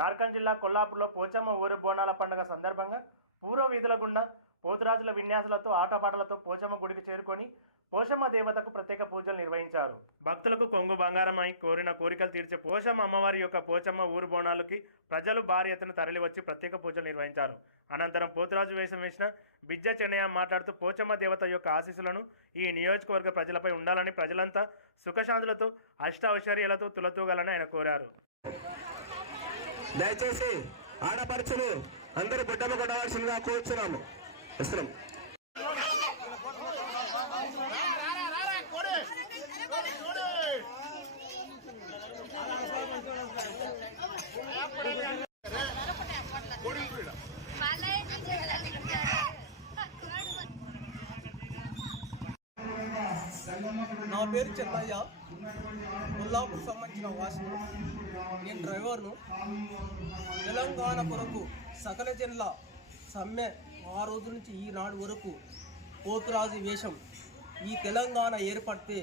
నార్కన్ జిల్లా కొల్లాపూర్లో పోచమ్మ ఊరు బోనాల పండుగ సందర్భంగా పూర్వ వీధుల గుండా పోతురాజుల విన్యాసాలతో ఆటపాటలతో పోచమ్మ గుడికి చేరుకొని పోషమ్మ దేవతకు ప్రత్యేక పూజలు నిర్వహించారు. భక్తులకు కొంగు బంగారమై కోరిన కోరికలు తీర్చే పోషమ్మ అమ్మవారి యొక్క పోచమ్మ ఊరు బోనాలకి ప్రజలు భారీ ఎత్తున తరలివచ్చి ప్రత్యేక పూజలు నిర్వహించారు. అనంతరం పోతురాజు వేషం వేసిన బిజ్జ చెన్నయ్య మాట్లాడుతూ పోచమ్మ దేవత యొక్క ఆశీస్సులను ఈ నియోజకవర్గ ప్రజలపై ఉండాలని ప్రజలంతా సుఖశాంతులతో అష్టావైశ్వర్యాలతో తులతూగాలని ఆయన కోరారు. దయచేసి ఆడపడుచులు అందరూ బిడ్డలు కొట్టవలసిందిగా కూర్చున్నాము. ఇస్తున్నాం. నా పేరు చెన్నయ్య కొల్లాపూర్ సంబంధించిన వాసిన నేను డ్రైవర్ను. తెలంగాణ కొరకు సకల జిల్లా సమ్మె ఆ రోజు నుంచి ఈనాడు వరకు పోతురాజు వేషం ఈ తెలంగాణ ఏర్పడితే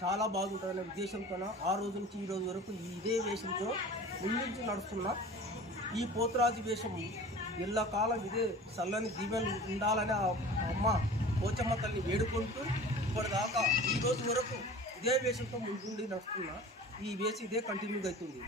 చాలా బాగుంటుందనే ఉద్దేశంతో ఆ రోజు నుంచి ఈ రోజు వరకు ఇదే వేషంతో ముందుంచి నడుస్తున్న. ఈ పోతురాజు వేషం ఎల్లకాలం ఇదే చల్లని దీవెనలు ఉండాలని ఆ అమ్మ పోచమ్మ తల్లి వేడుకుంటూ ఇప్పటిదాకా ఈ రోజు వరకు ఇదే వేషంతో ముందుండి నడుస్తున్నా ఈ వేసి ఇదే కంటిన్యూ అవుతుంది.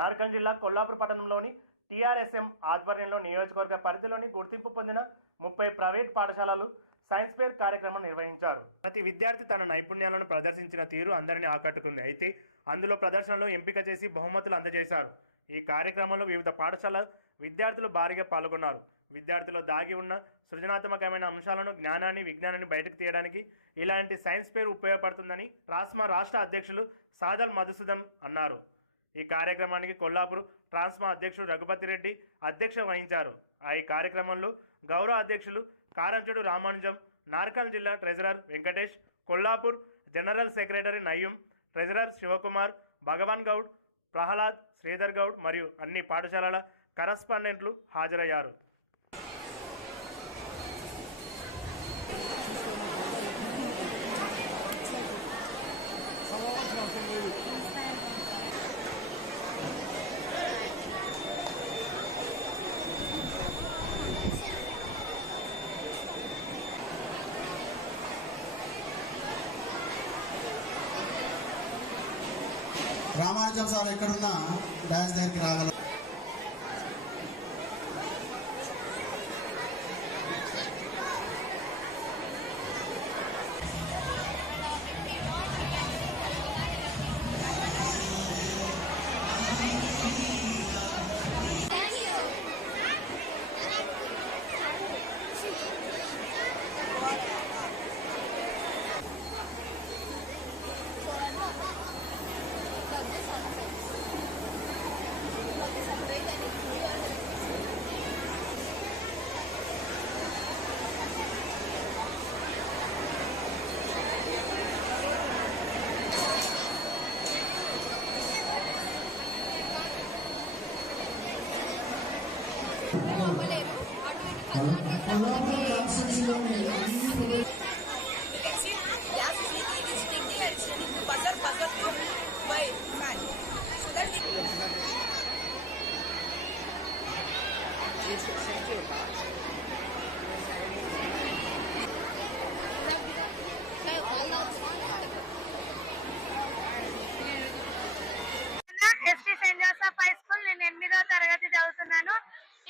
నార్కల్ జిల్లా కొల్లాపూర్ పట్టణంలోని టీఆర్ఎస్ఎం ఆధ్వర్యంలో నియోజకవర్గ పరిధిలోని గుర్తింపు పొందిన ముప్పై ప్రైవేట్ పాఠశాలలు సైన్స్ ఫేర్ కార్యక్రమం నిర్వహించారు. ప్రతి విద్యార్థి తన నైపుణ్యాలను ప్రదర్శించిన తీరు అందరినీ ఆకట్టుకుంది. అయితే అందులో ప్రదర్శనలు ఎంపిక చేసి బహుమతులు అందజేశారు. ఈ కార్యక్రమంలో వివిధ పాఠశాల విద్యార్థులు భారీగా పాల్గొన్నారు. విద్యార్థులు దాగి ఉన్న సృజనాత్మకమైన అంశాలను జ్ఞానాన్ని విజ్ఞానాన్ని బయటకు తీయడానికి ఇలాంటి సైన్స్ పేరు ఉపయోగపడుతుందని ట్రాస్మా రాష్ట్ర అధ్యక్షులు సాదల్ మధుసూదన్ అన్నారు. ఈ కార్యక్రమానికి కొల్లాపూర్ ట్రాన్స్మా అధ్యక్షుడు రఘుపతి రెడ్డి అధ్యక్ష వహించారు. ఆ ఈ కార్యక్రమంలో గౌరవ అధ్యక్షులు కారంచడు రామానుజం నార్కల్ జిల్లా treasurer Venkatesh Kollapur general secretary Nayyam treasurer Shivakumar Bhagavan Goud Prahlad Sridhar Goud మరియు అన్ని పాఠశాలల కరస్పాండెంట్లు హాజరయ్యారు. రామానుజం సార్ ఎక్కడున్నా డాన్స్ దగ్గరికి రాగలరు.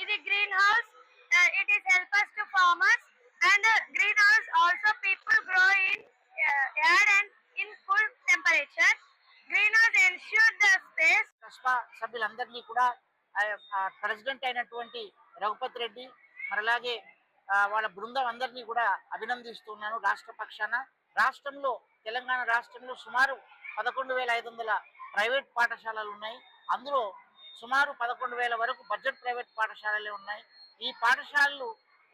ఇది green house it is help us to farmers and green house also people grow in air and in full temperature green house ensure the space కష్పా సభ్యులందరినీ కూడా ప్రెసిడెంట్ అయినటువంటి రఘుపతి రెడ్డి మరలాగే అలాగే వాళ్ళ బృందం అందరినీ కూడా అభినందిస్తున్నాను రాష్ట్ర పక్షాన. రాష్ట్రంలో తెలంగాణ రాష్ట్రంలో సుమారు పదకొండు వేల ఐదు వందల ప్రైవేట్ పాఠశాలలు ఉన్నాయి. అందులో సుమారు పదకొండు వేల వరకు బడ్జెట్ ప్రైవేట్ పాఠశాలలే ఉన్నాయి. ఈ పాఠశాలలు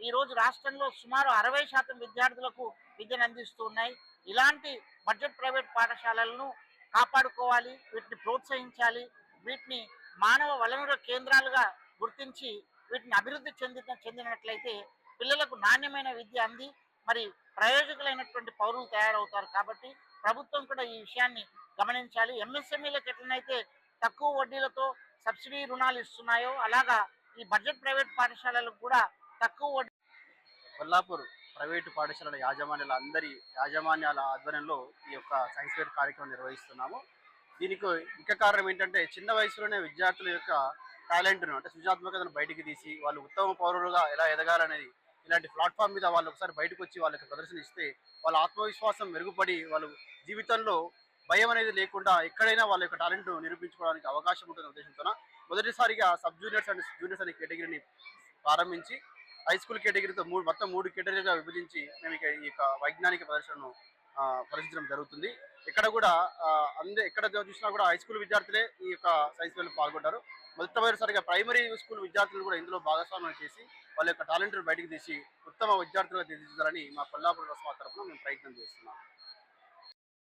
ఈ రోజు రాష్ట్రంలో సుమారు అరవై శాతం విద్యార్థులకు విద్యను అందిస్తూ ఉన్నాయి. ఇలాంటి బడ్జెట్ ప్రైవేట్ పాఠశాలలను కాపాడుకోవాలి వీటిని ప్రోత్సహించాలి వీటిని మానవ వనరుల కేంద్రాలుగా గుర్తించి వీటిని అభివృద్ధి చెందిన చెందినట్లయితే పిల్లలకు నాణ్యమైన విద్య అంది. మరి ప్రయోజకులైనటువంటి పౌరులు తయారవుతారు కాబట్టి ప్రభుత్వం కూడా ఈ విషయాన్ని గమనించాలి. ఎంఎస్ఎంఈలకు ఎట్లనైతే తక్కువ వడ్డీలతో సబ్సిడీ రుణాలు ఇస్తున్నాయో అలాగా ఈ బడ్జెట్ ప్రైవేట్ పాఠశాలలకు కూడా తక్కువ వడ్డీ కొల్లాపూర్ ప్రైవేటు పాఠశాలల యాజమాన్యాల అందరి యాజమాన్యాల ఆధ్వర్యంలో ఈ యొక్క సైన్స్ ఫేర్ కార్యక్రమం నిర్వహిస్తున్నాము. దీనికి ఇంకా కారణం ఏంటంటే చిన్న వయసులోనే విద్యార్థుల యొక్క టాలెంట్ను అంటే సృజనాత్మకతను బయటికి తీసి వాళ్ళు ఉత్తమ పౌరులుగా ఎలా ఎదగాలనేది ఇలాంటి ప్లాట్ఫామ్ మీద వాళ్ళు ఒకసారి బయటకు వచ్చి వాళ్ళకి ప్రదర్శన ఇస్తే వాళ్ళ ఆత్మవిశ్వాసం మెరుగుపడి వాళ్ళు జీవితంలో భయం అనేది లేకుండా ఎక్కడైనా వాళ్ళ యొక్క టాలెంట్ను నిరూపించుకోవడానికి అవకాశం ఉంటుంది ఉద్దేశంతో మొదటిసారిగా సబ్ జూనియర్స్ అండ్ జూనియర్స్ అనే కేటగిరీని ప్రారంభించి హై స్కూల్ కేటగిరీతో మూడు మొత్తం మూడు కేటగిరీగా విభజించి మేము ఇక ఈ యొక్క వైజ్ఞానిక ప్రదర్శనను ప్రదర్శించడం జరుగుతుంది. ఇక్కడ కూడా అందే ఎక్కడ చూసినా కూడా హై స్కూల్ విద్యార్థులే ఈ యొక్క సైన్స్ ఫేర్లో పాల్గొంటారు. మొట్టమొదటిసారిగా ప్రైమరీ స్కూల్ విద్యార్థులు కూడా ఇందులో భాగస్వామ్యం చేసి వాళ్ళ యొక్క టాలెంట్ను బయటకు తీసి ఉత్తమ విద్యార్థులుగా తీర్చిదిద్దాలని మా కొల్లాపూర్ రసమా తరఫున మేము ప్రయత్నం చేస్తున్నాం.